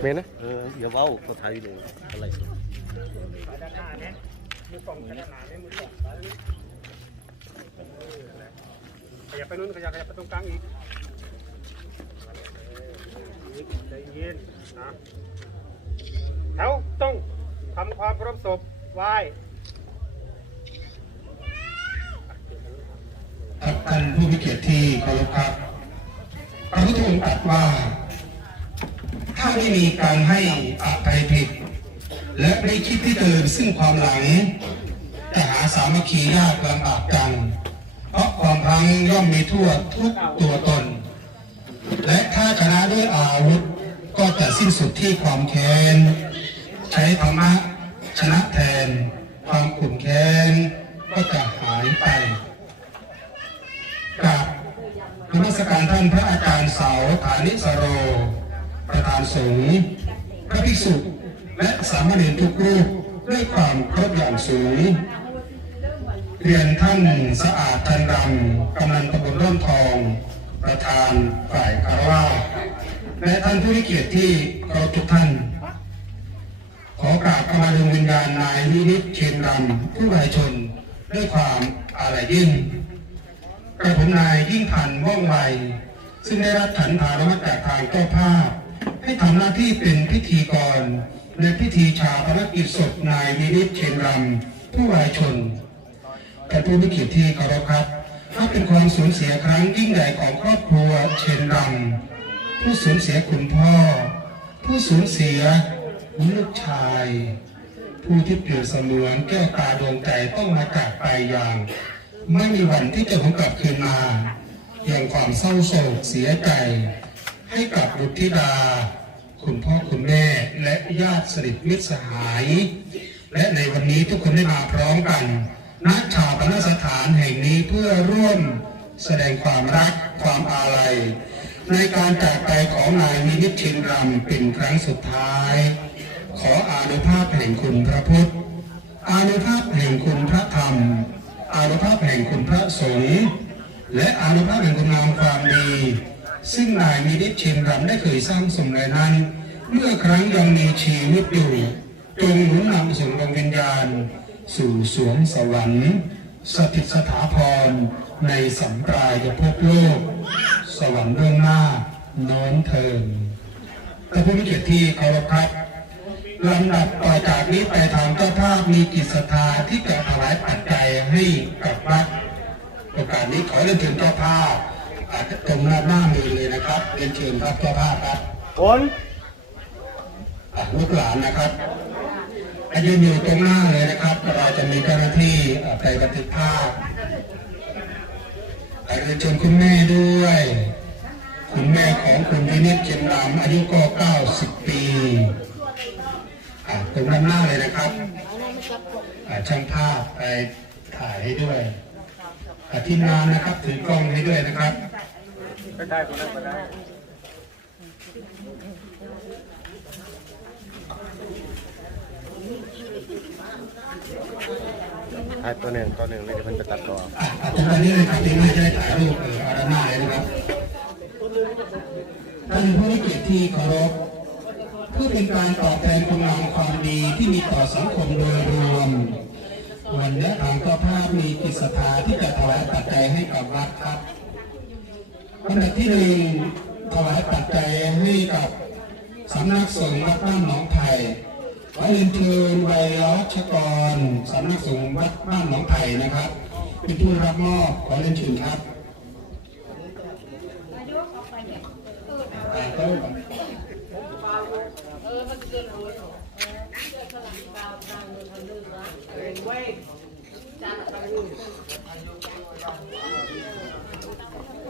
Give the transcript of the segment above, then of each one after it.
เมนนะเอออย่าเว้าคนไทยเลยอะไรขยับไปนู้นขยับขยับไปตรงกลางอีกใจเย็นนะแถวต้องทำความเคารพศพไหว้ ครับท่านผู้มีเกียรติที่เคารพครับพระพุทธองค์ตรัสว่า ถ้าไม่มีการให้อภัยผิด และไม่คิดที่เดินซึ่งความหลังจะหาสามัคคียากลำบากจัง เพราะความพังย่อมมีทั่วทุกตัวตน และถ้าชนะด้วยอาวุธก็จะสิ้นสุดที่ความแค้น ใช้ธรรมะชนะแทน ความขุ่นแค้นก็จะหายไป กับนมัสการท่านพระอาจารย์เสาฐานิสโร ประธานสงฆ์พระภิกษุและสามเณรทุกรูปด้วยความเคารพอย่างสูง เรียนท่านสะอาดทันรำกำนันตำบลร่มทอง ประธานฝ่ายคารวะและท่านผู้มีเกียรติที่เคารพทุกท่าน ขอกราบขมาดวงวิญญาณนายวินิจเชนรำผู้วายชนด้วยความอาลัยยิ่ง กระผมนายยิ่งพันว่องไว ซึ่งได้รับฉันทานวัตจากทางเจ้าภาพ ให้ทำหน้าที่เป็นพิธีกรในพิธีชาพนกิจศพนายวินิจเชนรำผู้วายชนท่านผู้มีเกียรติที่เคารพครับนับเป็นความสูญเสียครั้งยิ่งใหญ่ของครอบครัวเชนรำผู้สูญเสียคุณพ่อ ผู้สูญเสียลูกชาย ผู้ที่เปรียบเสมือนแก้วตาดวงใจต้องมาจากไปอย่าง ไม่มีวันที่จะหวนกลับคืนมาอย่างความเศร้าโศกเสียใจ ให้กับบุตรธิดา คุณพ่อคุณแม่และญาติสนิทมิตรสหาย และในวันนี้ทุกคนได้มาพร้อมกันณชาปนสถานแห่งนี้เพื่อร่วมแสดงความรักความอาลัย ในการจากไปของนายวินิจชินรำเป็นครั้งสุดท้าย ขออานุภาพแห่งคุณพระพุทธอานุภาพแห่งคุณพระธรรม อานุภาพแห่งคุณพระสงฆ์และอานุภาพแห่งคุณงามความดี ซึ่งนายมีฤทธิ์เชนรำได้เคยสร้างสมในนั้น เมื่อครั้งยังมีชีวิตอยู่จงหนุนนำส่งดวงวิญญาณ สู่สวงสวรรค์ สถิตสถาพรในสัมปรายภพโลก สวรรค์เบื้องหน้าน้นเทินท่ผู้มีเกียรติที่เคารพครับลำดับต่อจากนี้ไปทางเจ้าภาพมีกิจศรัทธาที่จะถวายปัจจัย ให้กับวัดโอกาสนี้ขอเรียนเชิญเจ้าภาพอาจจะตรงหน้าหน้ามือเลยนะครับเรียนเชิญครับเจ้าภาพครับผลอะลูกหลานนะครับอายืนอยู่ตรงหน้าเลยนะครับ เราจะมีเจ้าหน้าที่อะไปบันทึกภาพอะเรียนเชิญคุณแม่ด้วย คุณแม่ของคุณวินิจเชียนรามอายุก็ 90 ปีอะตรงด้านหน้าเลยนะครับอะช่างภาพไป ถ่ายให้ด้วยอะทีมงานนะครับถือกล้องให้ด้วยนะครับไม่ได้คนนั้นก็ได้ไอ้ตัวหนึ่งตัวหนึ่งเลยเดี๋ยวมันจะตัดต่ออะอาจารย์นี่เลยครับทีมงานจะได้ถ่ายรูปเอออาด้านหน้าเลยนะครับท่านผู้มีเกียรติที่เคารพเพื่อเป็นการตอบแทนคุณงามความดีที่มีต่อสังคมโดยรวม วันนี้ทางเจ้าภาพมีกิจสถาที่จะถวายปัจจัยให้กับวัดครับอันดับที่หนึ่งถวายปัจจัยให้กับสำนักสงฆ์วัดบ้านหนองไผ่ขอเรียนเชิญไวยรัชกรสำนักสงฆ์วัดบ้านหนองไผ่นะครับ เป็นผู้รับมอบขอเรียนเชิญครับอ่าโต๊ะ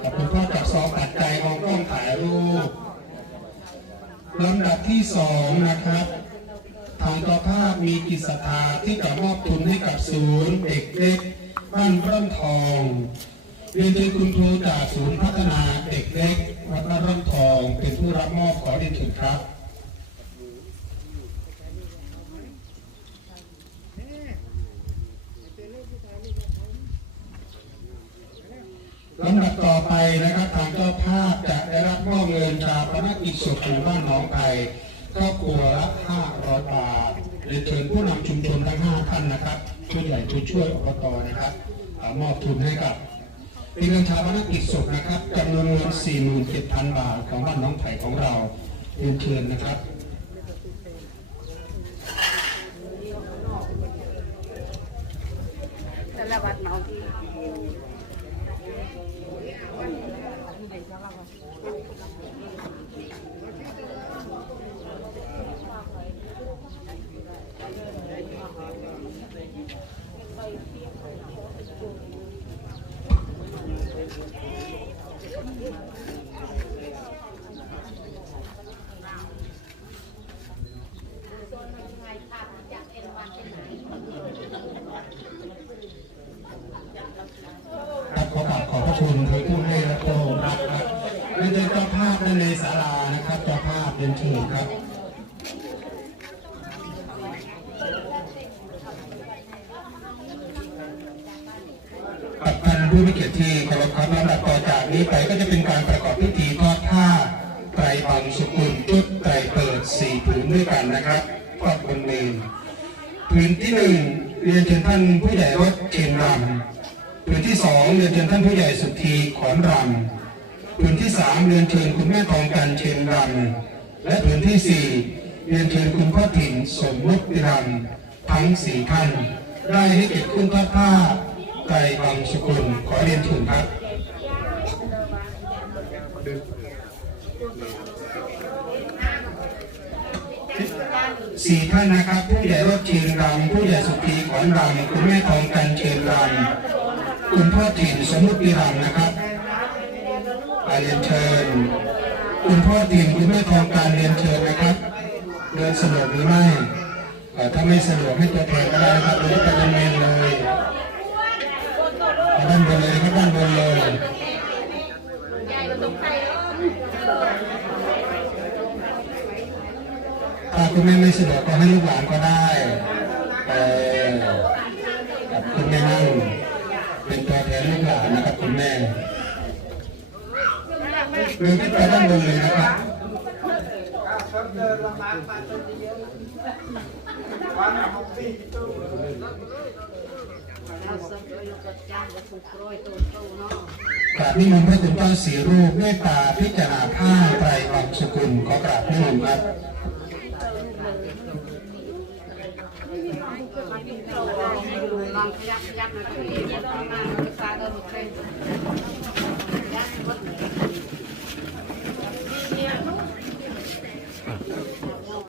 ขอบคุณพ่อกับซองปัจจัยของกล้องถ่ายรูปลำดับที่สองนะครับทางต่อภาพมีกิจศรัทธาที่จะมอบทุนให้กับศูนย์เด็กเล็กบ้านร่มทองเรียนเชิญคุณครูจากศูนย์พัฒนาเด็กเล็กวัดบ้านร่มทอง เป็นผู้รับมอบขอเรียนเชิญครับ ลำดับ ดับ ต่อไปนะครับทางเจ้าภาพจะได้รับมอบเงินชาปนกิจศพหมู่บ้านหนองไผ่ครอบครัวละ500บาทเรียนเชิญผู้นำชุมชนทั้ง5ท่านนะครับช่วยใหญ่ช่วยช่วยอบตนะครับมอบทุนให้กับเป็นเงินชาปนกิจศพนะครับจำนวนเงิน47,000 บาทของบ้านน้องไผ่ของเราเรียนเชิญนะครับ แต่ละวัดน้อง ครับขอกราบขอบพระคุณโดยผู้ให้และผู้รับครับเรียนเชิญเจ้าภาพและในศาลานะครับเจ้าภาพ เรียนเชิญครับกับท่านผู้มีเกียรติที่เคารพครับลำดับต่อจากนี้ไปก็จะเป็นการประกอบพิธีทอดผ้าไตรบังสุกุลชุดไตรเปิดสี่ผืนด้วยกันนะครับทอดบนเมนผืนที่หนึ่งเรียนเชิญท่านผู้ใหญ่วัดเชียงรำพื้นที่สองเรียนเชิญท่านผู้ใหญ่สุธีขอนรำพื้นที่สามเรียนเชิญคุณแม่ทองกันเชียงรำ และพื้นที่สี่เรียนเชิญคุณพ่อถิ่นสมมุติรำทั้งสี่ท่านได้ให้เกียรติขึ้นทอดผ้าไตรบังสุกุลขอเรียนเชิญครับสี่ท่านนะครับ ผู้ใหญ่รถเชียงรำผู้ใหญ่สุธีขอนรำคุณแม่ทองกันเชียงรำคุณพ่อถิ่นสมุติรำนะครับเรียนเชิญ คุณพ่อถิ่นคุณแม่ทองการเรียนเชิญนะครับ เดินสะดวกหรือไม่ถ้าไม่สะดวกให้ตัวแทนก็ได้ครับหรือไปด้านบนเลยด้านบนเลยครับด้านบนเลยถ้าคุณแม่ไม่สะดวกก็ให้ลูกหลานก็ได้เออกับคุณแม่นั่งเป็นตัวแทนลูกหลานนะครับคุณแม่ เดินขึ้นไปด้านบนเลยนะครับเอาสมโยกจ้างกับสุกโรยตัวโตเนาะกราบนิมนต์พระคุณเจ้าสีรูปเมตตาพิจารณาผ้าไตรบังสกุลขอกราบนิมนต์ครับลองขยับขยับนะพี่เนี่ยต้องมาศึกษาเดินเต้น